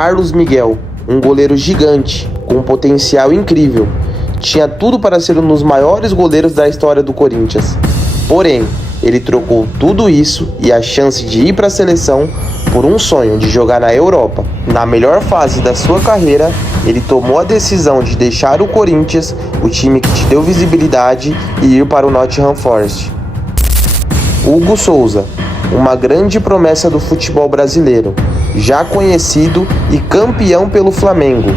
Carlos Miguel, um goleiro gigante, com um potencial incrível. Tinha tudo para ser um dos maiores goleiros da história do Corinthians. Porém, ele trocou tudo isso e a chance de ir para a seleção por um sonho de jogar na Europa. Na melhor fase da sua carreira, ele tomou a decisão de deixar o Corinthians, o time que te deu visibilidade, e ir para o Nottingham Forest. Hugo Souza, uma grande promessa do futebol brasileiro, já conhecido e campeão pelo Flamengo,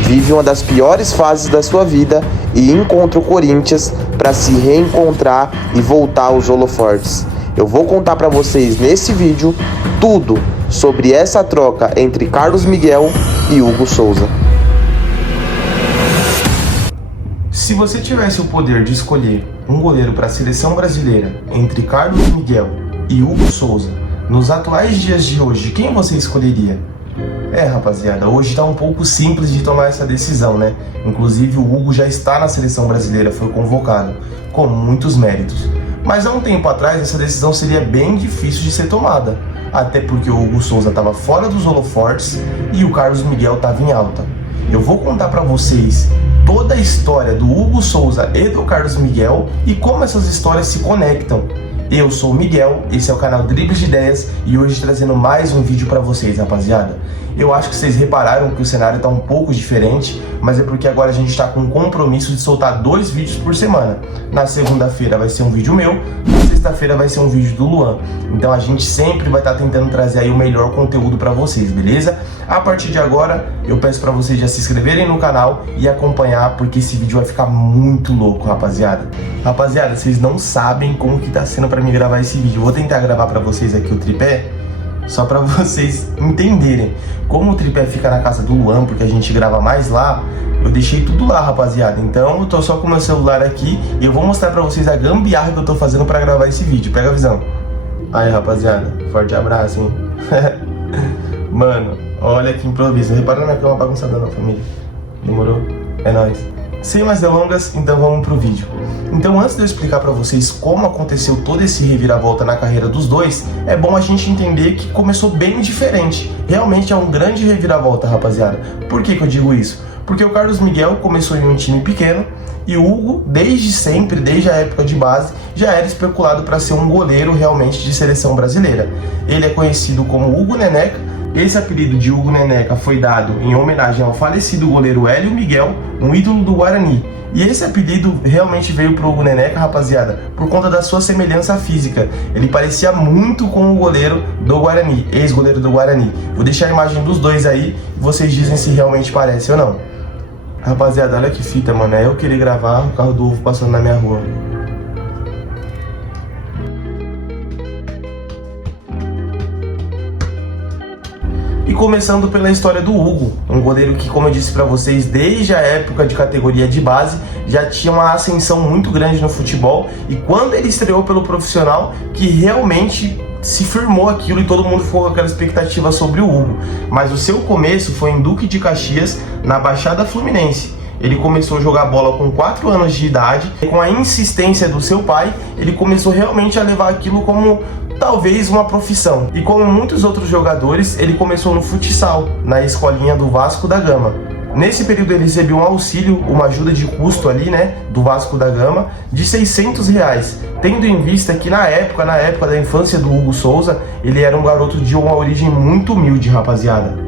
vive uma das piores fases da sua vida e encontra o Corinthians para se reencontrar e voltar aos holofortes. Eu vou contar para vocês nesse vídeo tudo sobre essa troca entre Carlos Miguel e Hugo Souza. Se você tivesse o poder de escolher um goleiro para a seleção brasileira entre Carlos Miguel e Hugo Souza, nos atuais dias de hoje, quem você escolheria? Rapaziada, hoje tá um pouco simples de tomar essa decisão, né? Inclusive o Hugo já está na seleção brasileira, foi convocado, com muitos méritos. Mas há um tempo atrás essa decisão seria bem difícil de ser tomada, até porque o Hugo Souza estava fora dos holofortes e o Carlos Miguel estava em alta. Eu vou contar para vocês toda a história do Hugo Souza e do Carlos Miguel e como essas histórias se conectam. Eu sou o Miguel, esse é o canal Dribles de Ideias e hoje trazendo mais um vídeo para vocês, rapaziada. Eu acho que vocês repararam que o cenário está um pouco diferente, mas é porque agora a gente está com um compromisso de soltar 2 vídeos por semana. Na segunda-feira vai ser um vídeo meu, na sexta-feira vai ser um vídeo do Luan. Então a gente sempre vai estar tentando trazer aí o melhor conteúdo para vocês, beleza? A partir de agora, eu peço para vocês já se inscreverem no canal e acompanhar, porque esse vídeo vai ficar muito louco, rapaziada. Rapaziada, vocês não sabem como que tá sendo para mim gravar esse vídeo. Eu vou tentar gravar para vocês aqui o tripé, só para vocês entenderem. Como o tripé fica na casa do Luan, porque a gente grava mais lá, eu deixei tudo lá, rapaziada. Então eu tô só com o meu celular aqui e eu vou mostrar pra vocês a gambiarra que eu tô fazendo pra gravar esse vídeo. Pega a visão. Aí, rapaziada, forte abraço, hein? Mano, olha que improviso. Repara na minha cama bagunçada na família. Demorou? É nóis. Sem mais delongas, então vamos pro vídeo. Então, antes de eu explicar pra vocês como aconteceu todo esse reviravolta na carreira dos dois, é bom a gente entender que começou bem diferente. Realmente é um grande reviravolta, rapaziada. Por que eu digo isso? Porque o Carlos Miguel começou em um time pequeno e o Hugo, desde sempre, desde a época de base, já era especulado para ser um goleiro realmente de seleção brasileira. Ele é conhecido como Hugo Neneca. Esse apelido de Hugo Neneca foi dado em homenagem ao falecido goleiro Hélio Miguel, um ídolo do Guarani. E esse apelido realmente veio pro Hugo Neneca, rapaziada, por conta da sua semelhança física. Ele parecia muito com o goleiro do Guarani, ex-goleiro do Guarani. Vou deixar a imagem dos dois aí e vocês dizem se realmente parece ou não. Rapaziada, olha que fita, mano. É eu querer gravar o carro do ovo passando na minha rua. E começando pela história do Hugo, um goleiro que, como eu disse pra vocês, desde a época de categoria de base, já tinha uma ascensão muito grande no futebol, e quando ele estreou pelo profissional, que realmente se firmou aquilo e todo mundo ficou com aquela expectativa sobre o Hugo. Mas o seu começo foi em Duque de Caxias, na Baixada Fluminense. Ele começou a jogar bola com 4 anos de idade, e com a insistência do seu pai, ele começou realmente a levar aquilo como talvez uma profissão. E como muitos outros jogadores, ele começou no futsal, na escolinha do Vasco da Gama. Nesse período ele recebeu um auxílio, uma ajuda de custo ali, né, do Vasco da Gama, de R$600, tendo em vista que na época da infância do Hugo Souza, ele era um garoto de uma origem muito humilde, rapaziada.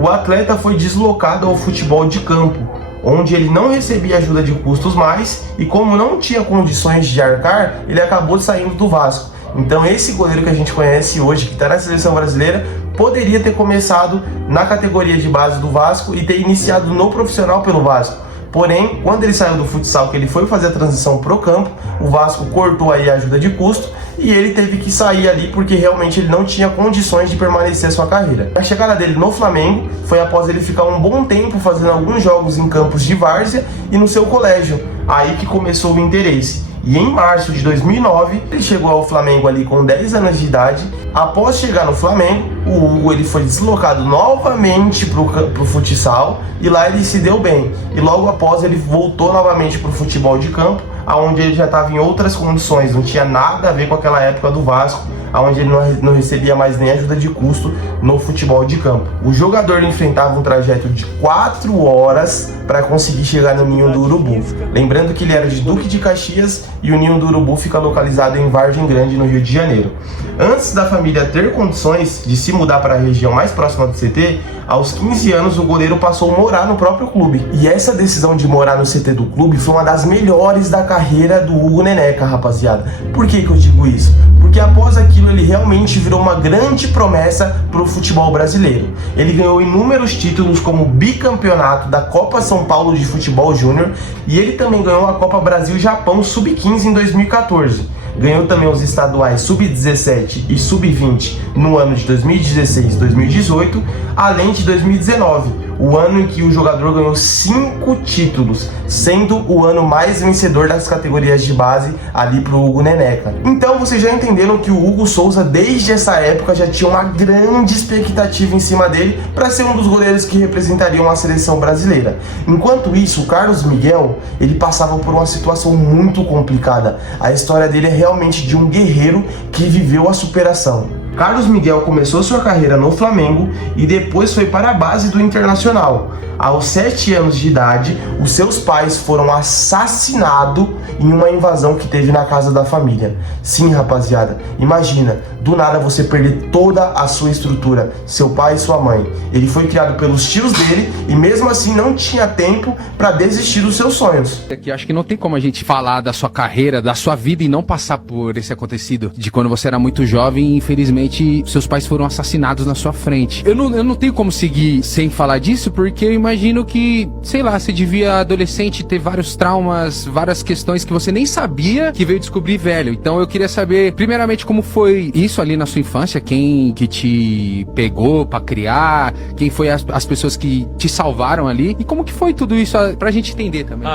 O atleta foi deslocado ao futebol de campo, onde ele não recebia ajuda de custos mais, e como não tinha condições de arcar, ele acabou saindo do Vasco. Então esse goleiro que a gente conhece hoje, que está na seleção brasileira, poderia ter começado na categoria de base do Vasco e ter iniciado no profissional pelo Vasco. Porém, quando ele saiu do futsal, que ele foi fazer a transição pro campo, o Vasco cortou aí a ajuda de custo e ele teve que sair ali porque realmente ele não tinha condições de permanecer a sua carreira. A chegada dele no Flamengo foi após ele ficar um bom tempo fazendo alguns jogos em campos de várzea e no seu colégio, aí que começou o interesse. E em março de 2009, ele chegou ao Flamengo ali com 10 anos de idade. Após chegar no Flamengo, o o Hugo ele foi deslocado novamente pro futsal e lá ele se deu bem. E logo após ele voltou novamente pro futebol de campo, onde ele já estava em outras condições, não tinha nada a ver com aquela época do Vasco, onde ele não recebia mais nem ajuda de custo no futebol de campo. O jogador enfrentava um trajeto de 4 horas para conseguir chegar no Ninho do Urubu. Lembrando que ele era de Duque de Caxias e o Ninho do Urubu fica localizado em Vargem Grande, no Rio de Janeiro. Antes da família ter condições de se mudar para a região mais próxima do CT, aos 15 anos o goleiro passou a morar no próprio clube. E essa decisão de morar no CT do clube foi uma das melhores da carreira do Hugo Neneca, rapaziada. Por que eu digo isso? Porque após aquilo ele realmente virou uma grande promessa para o futebol brasileiro. Ele ganhou inúmeros títulos como bicampeonato da Copa São Paulo de Futebol Júnior e ele também ganhou a Copa Brasil-Japão Sub-15 em 2014. Ganhou também os estaduais Sub-17 e Sub-20 no ano de 2016 e 2018, além de 2019, o ano em que o jogador ganhou 5 títulos, sendo o ano mais vencedor das categorias de base ali pro Hugo Neneca. Então vocês já entenderam que o Hugo Souza desde essa época já tinha uma grande expectativa em cima dele para ser um dos goleiros que representariam a seleção brasileira. Enquanto isso, o Carlos Miguel, ele passava por uma situação muito complicada. A história dele é realmente de um guerreiro que viveu a superação. Carlos Miguel começou sua carreira no Flamengo e depois foi para a base do Internacional. Aos 7 anos de idade, os seus pais foram assassinados em uma invasão que teve na casa da família. Sim, rapaziada, imagina, do nada você perder toda a sua estrutura, seu pai e sua mãe. Ele foi criado pelos tios dele e mesmo assim não tinha tempo para desistir dos seus sonhos. Acho que não tem como a gente falar da sua carreira, da sua vida e não passar por esse acontecido. De quando você era muito jovem e infelizmente seus pais foram assassinados na sua frente. Eu não tenho como seguir sem falar disso, porque eu imagino que, sei lá, você devia adolescente ter vários traumas, várias questões que você nem sabia que veio descobrir velho. Então eu queria saber, primeiramente, como foi isso ali na sua infância, quem que te pegou pra criar, quem foi as pessoas que te salvaram ali e como que foi tudo isso pra gente entender também.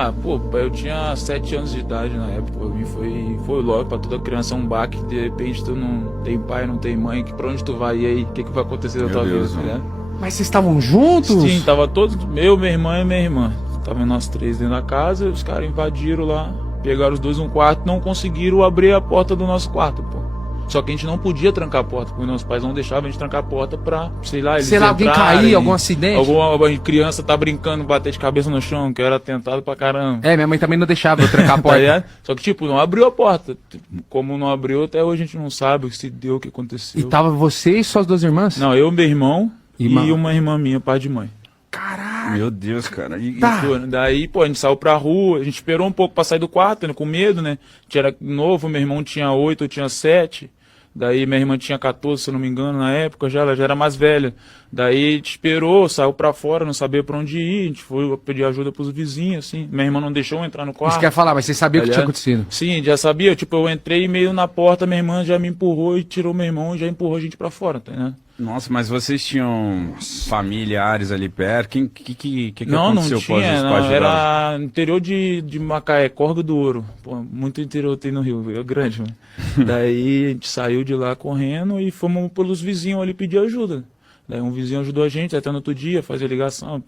Eu tinha 7 anos de idade na época, pra mim foi logo, pra toda criança um baque, de repente tu não tem pai, não tem mãe, pra onde tu vai e aí, o que vai acontecer na tua vida, né? Mas vocês estavam juntos? Sim, tava todos, eu, minha irmã e minha irmã. Tava nós 3 dentro da casa, os caras invadiram lá, pegaram os 2 num quarto, não conseguiram abrir a porta do nosso quarto, pô. Só que a gente não podia trancar a porta, porque nossos pais não deixavam a gente trancar a porta pra, sei lá, eles alguém cair, algum acidente? Alguma criança tá brincando, bater de cabeça no chão, que eu era tentado pra caramba. Minha mãe também não deixava eu trancar a porta. Só que, não abriu a porta. Como não abriu, até hoje a gente não sabe o que se deu, o que aconteceu. E tava você e suas 2 irmãs? Não, eu, meu irmão e uma irmã minha, pai de mãe. Caralho! Meu Deus, cara. Daí, a gente saiu pra rua, a gente esperou um pouco pra sair do quarto, né, com medo, né? A gente era novo, meu irmão tinha 8, eu tinha 7. Daí minha irmã tinha 14, se eu não me engano, na época ela já era mais velha. Daí a gente esperou, saiu pra fora, não sabia pra onde ir, a gente foi pedir ajuda pros vizinhos, assim. Minha irmã não deixou eu entrar no quarto. Isso quer falar, mas você sabia o que tinha acontecido? Sim, já sabia, eu entrei meio na porta, minha irmã já me empurrou e tirou meu irmão e já empurrou a gente pra fora, tá ligado? Nossa, mas vocês tinham familiares ali perto? Que aconteceu? Não tinha, não. Era interior de Macaé, Corgo do Ouro. Pô, muito interior tem no Rio, é grande, mano. Daí a gente saiu de lá correndo e fomos pelos vizinhos ali pedir ajuda. Daí um vizinho ajudou a gente até no outro dia, fazer ligação,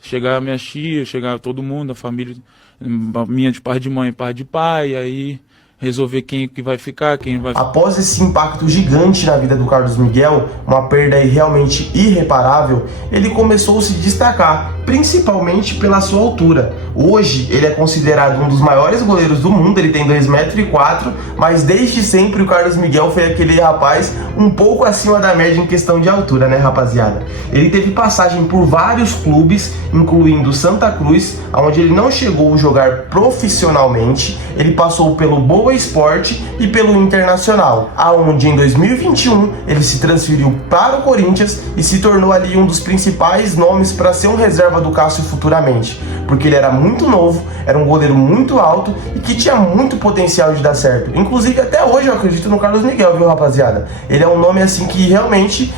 chegar a minha tia, chegar todo mundo, a família minha de pai de mãe, pai de pai, aí resolver quem que vai ficar, quem vai... Após esse impacto gigante na vida do Carlos Miguel, uma perda realmente irreparável, ele começou a se destacar, principalmente pela sua altura. Hoje, ele é considerado um dos maiores goleiros do mundo, ele tem 2,4 m, mas desde sempre o Carlos Miguel foi aquele rapaz um pouco acima da média em questão de altura, né, rapaziada? Ele teve passagem por vários clubes, incluindo Santa Cruz, onde ele não chegou a jogar profissionalmente. Ele passou pelo Boa Esporte e pelo Internacional, aonde em 2021 ele se transferiu para o Corinthians e se tornou ali um dos principais nomes para ser um reserva do Cássio futuramente, porque ele era muito novo, era um goleiro muito alto e que tinha muito potencial de dar certo. Inclusive até hoje eu acredito no Carlos Miguel, viu, rapaziada? Ele é um nome assim que realmente,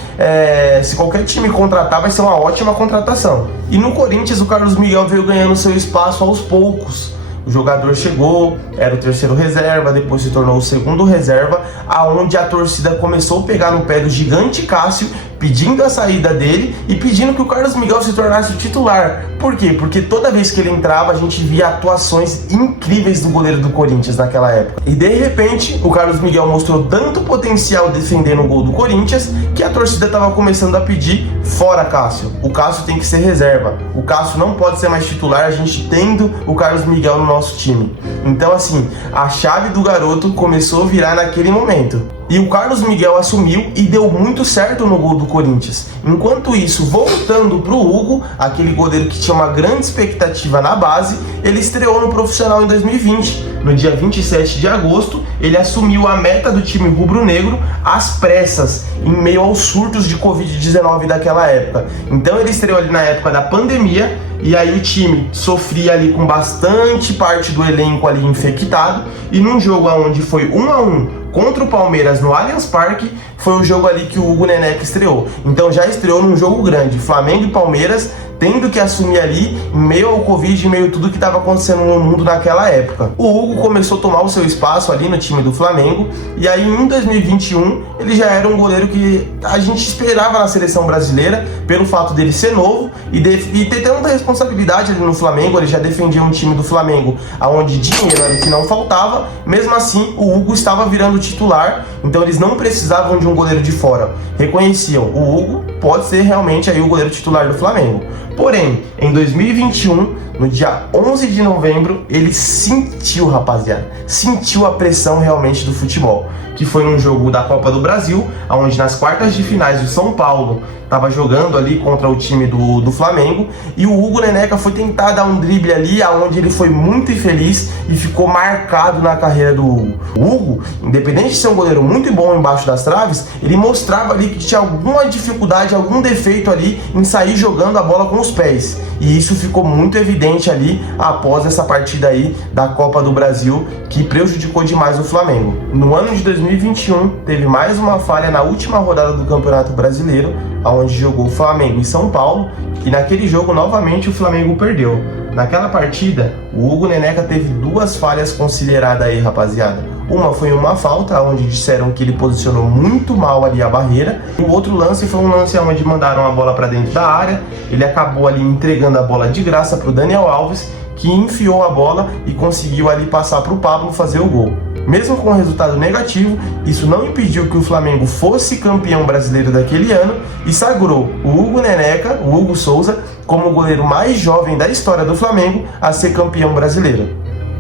se qualquer time contratar, vai ser uma ótima contratação. E no Corinthians o Carlos Miguel veio ganhando seu espaço aos poucos. O jogador chegou, era o terceiro reserva, depois se tornou o segundo reserva, aonde a torcida começou a pegar no pé do gigante Cássio, pedindo a saída dele e pedindo que o Carlos Miguel se tornasse o titular. Por quê? Porque toda vez que ele entrava, a gente via atuações incríveis do goleiro do Corinthians naquela época. E de repente, o Carlos Miguel mostrou tanto potencial defendendo o gol do Corinthians que a torcida estava começando a pedir: fora Cássio, o Cássio tem que ser reserva, o Cássio não pode ser mais titular, a gente tendo o Carlos Miguel no nosso time. Então assim, a chave do garoto começou a virar naquele momento. E o Carlos Miguel assumiu e deu muito certo no gol do Corinthians. Enquanto isso, voltando pro Hugo, aquele goleiro que tinha uma grande expectativa na base, ele estreou no profissional em 2020. No dia 27 de agosto, ele assumiu a meta do time rubro-negro às pressas, em meio aos surtos de Covid-19 daquela época. Então ele estreou ali na época da pandemia, e aí o time sofria ali com bastante parte do elenco ali infectado, e num jogo onde foi 1-1 contra o Palmeiras no Allianz Parque, foi o jogo ali que o Hugo Neneca estreou. Então já estreou num jogo grande, Flamengo e Palmeiras, tendo que assumir ali em meio ao Covid, em meio a tudo que estava acontecendo no mundo naquela época. O Hugo começou a tomar o seu espaço ali no time do Flamengo, e aí em 2021 ele já era um goleiro que a gente esperava na seleção brasileira, pelo fato dele ser novo e ter tanta responsabilidade ali no Flamengo. Ele já defendia um time do Flamengo onde dinheiro era o que não faltava. Mesmo assim, o Hugo estava virando titular, então eles não precisavam de um goleiro de fora. Reconheciam: o Hugo pode ser realmente aí o goleiro titular do Flamengo. Porém, em 2021, no dia 11 de novembro, ele sentiu, rapaziada, sentiu a pressão realmente do futebol, que foi num jogo da Copa do Brasil, onde nas quartas de finais o São Paulo estava jogando ali contra o time do Flamengo, e o Hugo Neneca foi tentar dar um drible ali, onde ele foi muito infeliz e ficou marcado na carreira do Hugo. O Hugo, independente de ser um goleiro muito bom embaixo das traves, ele mostrava ali que tinha alguma dificuldade, algum defeito ali em sair jogando a bola com os pés. E isso ficou muito evidente ali após essa partida aí da Copa do Brasil, que prejudicou demais o Flamengo. No ano de 2021, teve mais uma falha na última rodada do Campeonato Brasileiro, onde jogou Flamengo e São Paulo, e naquele jogo novamente o Flamengo perdeu. Naquela partida, o Hugo Neneca teve duas falhas consideradas aí, rapaziada. Uma foi uma falta, onde disseram que ele posicionou muito mal ali a barreira. E o outro lance foi um lance onde mandaram a bola para dentro da área. Ele acabou ali entregando a bola de graça para o Daniel Alves, que enfiou a bola e conseguiu ali passar para o Pablo fazer o gol. Mesmo com o resultado negativo, isso não impediu que o Flamengo fosse campeão brasileiro daquele ano e sagrou o Hugo Neneca, o Hugo Souza, como o goleiro mais jovem da história do Flamengo a ser campeão brasileiro.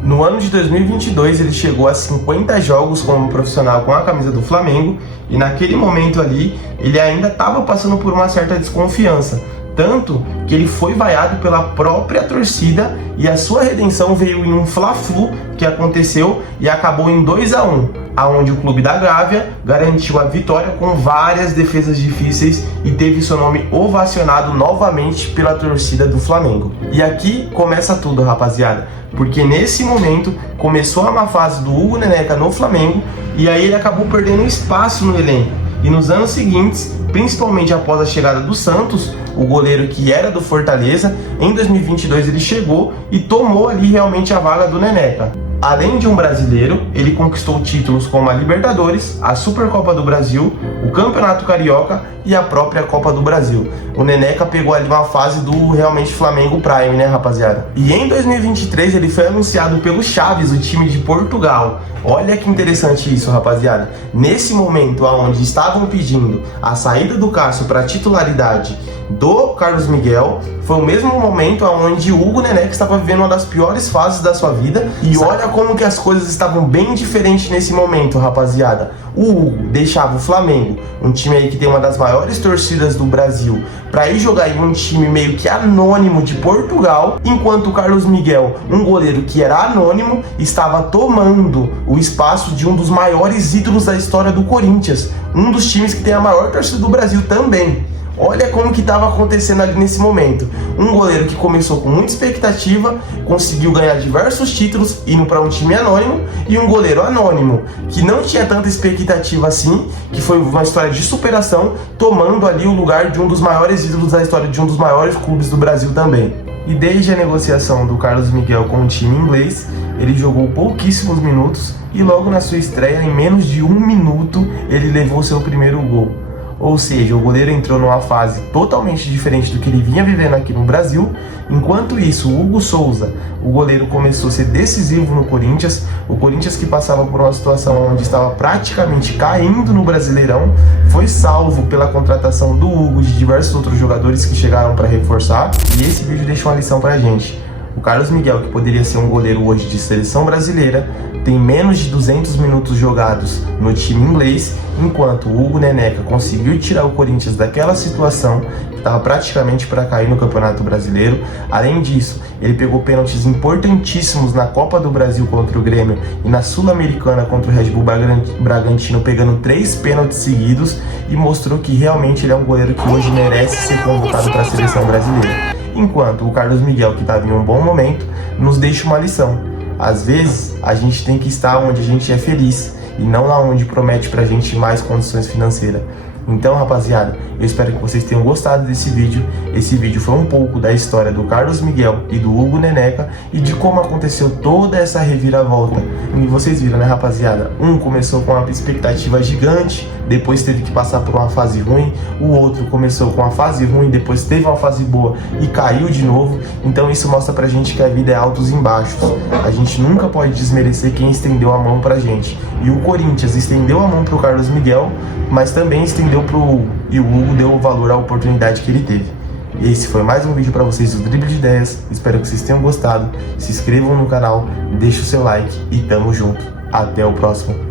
No ano de 2022, ele chegou a 50 jogos como profissional com a camisa do Flamengo, e naquele momento ali, ele ainda estava passando por uma certa desconfiança, tanto que ele foi vaiado pela própria torcida, e a sua redenção veio em um Fla-Flu que aconteceu e acabou em 2-1, aonde o clube da Gávea garantiu a vitória com várias defesas difíceis e teve seu nome ovacionado novamente pela torcida do Flamengo. E aqui começa tudo, rapaziada, porque nesse momento começou a má fase do Hugo Neneca no Flamengo, e aí ele acabou perdendo espaço no elenco. E nos anos seguintes, principalmente após a chegada do Santos, o goleiro que era do Fortaleza, em 2022 ele chegou e tomou ali realmente a vaga do Neneca. Além de um brasileiro, ele conquistou títulos como a Libertadores, a Supercopa do Brasil, o Campeonato Carioca e a própria Copa do Brasil. O Neneca pegou ali uma fase do realmente Flamengo Prime, né, rapaziada? E em 2023 ele foi anunciado pelo Chaves, o time de Portugal. Olha que interessante isso, rapaziada. Nesse momento onde estavam pedindo a saída do Cássio para titularidade do Carlos Miguel, foi o mesmo momento onde o Hugo Neneca estava vivendo uma das piores fases da sua vida. E olha como que as coisas estavam bem diferentes nesse momento, rapaziada. O Hugo deixava o Flamengo, um time aí que tem uma das maiores torcidas do Brasil, para ir jogar em um time meio que anônimo de Portugal, enquanto o Carlos Miguel, um goleiro que era anônimo, estava tomando o espaço de um dos maiores ídolos da história do Corinthians, um dos times que tem a maior torcida do Brasil também. Olha como que estava acontecendo ali nesse momento. Um goleiro que começou com muita expectativa, conseguiu ganhar diversos títulos indo para um time anônimo, e um goleiro anônimo que não tinha tanta expectativa assim, que foi uma história de superação, tomando ali o lugar de um dos maiores ídolos da história de um dos maiores clubes do Brasil também. E desde a negociação do Carlos Miguel com o time inglês, ele jogou pouquíssimos minutos e logo na sua estreia, em menos de 1 minuto, ele levou seu primeiro gol. Ou seja, o goleiro entrou numa fase totalmente diferente do que ele vinha vivendo aqui no Brasil. Enquanto isso, o Hugo Souza, o goleiro, começou a ser decisivo no Corinthians. O Corinthians, que passava por uma situação onde estava praticamente caindo no Brasileirão, foi salvo pela contratação do Hugo e de diversos outros jogadores que chegaram para reforçar. E esse vídeo deixa uma lição pra gente. O Carlos Miguel, que poderia ser um goleiro hoje de seleção brasileira, tem menos de 200 minutos jogados no time inglês, enquanto o Hugo Neneca conseguiu tirar o Corinthians daquela situação que estava praticamente para cair no Campeonato Brasileiro. Além disso, ele pegou pênaltis importantíssimos na Copa do Brasil contra o Grêmio e na Sul-Americana contra o Red Bull Bragantino, pegando 3 pênaltis seguidos, e mostrou que realmente ele é um goleiro que hoje merece ser convocado para a seleção brasileira. Enquanto o Carlos Miguel, que estava em um bom momento, nos deixa uma lição. Às vezes, a gente tem que estar onde a gente é feliz e não lá onde promete pra gente mais condições financeiras. Então, rapaziada, eu espero que vocês tenham gostado desse vídeo. Esse vídeo foi um pouco da história do Carlos Miguel e do Hugo Neneca e de como aconteceu toda essa reviravolta. E vocês viram, né, rapaziada? Um começou com uma expectativa gigante, depois teve que passar por uma fase ruim. O outro começou com uma fase ruim, depois teve uma fase boa e caiu de novo. Então isso mostra pra gente que a vida é altos e baixos. A gente nunca pode desmerecer quem estendeu a mão pra gente. E o Corinthians estendeu a mão pro Carlos Miguel, mas também estendeu pro Hugo. E o Hugo deu o valor à oportunidade que ele teve. Esse foi mais um vídeo para vocês do Drible de Ideias. Espero que vocês tenham gostado. Se inscrevam no canal, deixem o seu like e tamo junto. Até o próximo.